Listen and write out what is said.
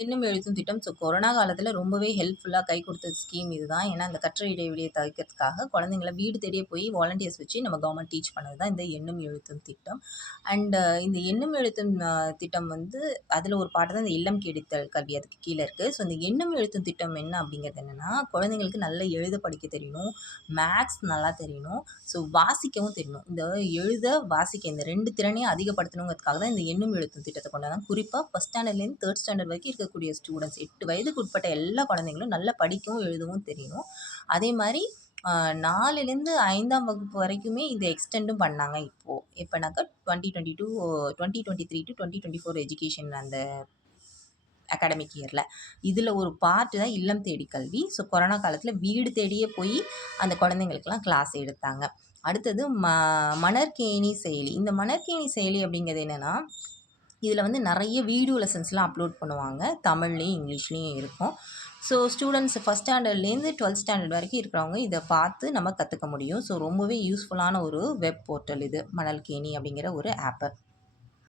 எண்ணும் எழுத்தும் திட்டம். கொரோனா காலத்தில ரொம்பவே ஹெல்ப்ஃபுல்லா கை குடுத்த ஸ்கீம் இதுதான். ஏன்னா, அந்த கற்றல் இடைவெளிய தவிர்க்கிறதுக்காக குழந்தைங்கள வீடு தேடியே போய் வாலண்டியர்ஸ் வச்சு நம்ம கவர்மெண்ட் டீச் பண்ணது தான் இந்த எண்ணும் எழுத்தும் திட்டம். அண்ட் இந்த எண்ணும் எழுத்தும் திட்டம் வந்து அதில ஒரு பாட்டு தான் இந்த இல்லம் கேடித்தல் கல்வி அதுக்கு கீழ இருக்கு. இந்த எண்ணும் எழுத்தும் திட்டம் என்ன அப்படிங்கிறது என்னன்னா, குழந்தைங்களுக்கு நல்லா எழுத படிக்க தெரியணும். மேத்ஸ் நல்லா தெரியணும். வாசிக்கவும் தெரியணும். இந்த எழுத, வாசிக்க இந்த 2 திறனையும் அதிகப்படுத்தணுங்கிறதுக்காக தான் இந்த எண்ணும் எழுத்தும் திட்டத்த கொண்டு வந்தாங்க. குறிப்பா 1 ஸ்டாண்டர்ட்லேருந்து 3 ஸ்டாண்டர்ட் வரைக்கும் இருக்கக்கூடிய ஸ்டூடண்ட்ஸ் 8 வயதுக்கு உட்பட்ட எல்லா குழந்தைங்களும் நல்லா படிக்கவும், எழுதவும் தெரியணும். அதே மாரி 4லேருந்து 5ஆம் வகுப்பு வரைக்குமே இத எக்ஸ்டெண்டும் பண்ணாங்க இப்போ. எப்பனாக்கா 2022 2023 டூ 2024 எஜுகேஷன் அந்த அகாடமிக் இயர்ல. இதுல ஒரு பார்ட் தான் இல்லம் தேடி கல்வி. கொரோனா காலத்துல வீடு தேடியே போய் அந்த குழந்தைங்களுக்கெல்லாம் கிளாஸ் எடுத்தாங்க. அடுத்தது மணற்கேணி செயலி. இந்த மணற்கேணி செயலி அப்படிங்கிறது என்னன்னா, இதில வந்து நெறைய வீடியோ லெசன்ஸ்லாம் அப்லோட் பண்ணுவாங்க. தமிழ்லயும், இங்கிலீஷ்லயும் இருக்கும். ஸ்டூடண்ட்ஸ் 1 ஸ்டாண்டர்ட்லேருந்து 12த் ஸ்டாண்டர்ட் வரைக்கும் இருக்கிறவங்க இத பார்த்து நம்ம கத்துக்க முடியும். ரொம்பவே யூஸ்ஃபுல்லான ஒரு வெப் போர்ட்டல் இது. மணல்கேணி அப்படிங்கிற ஒரு ஆப்பு.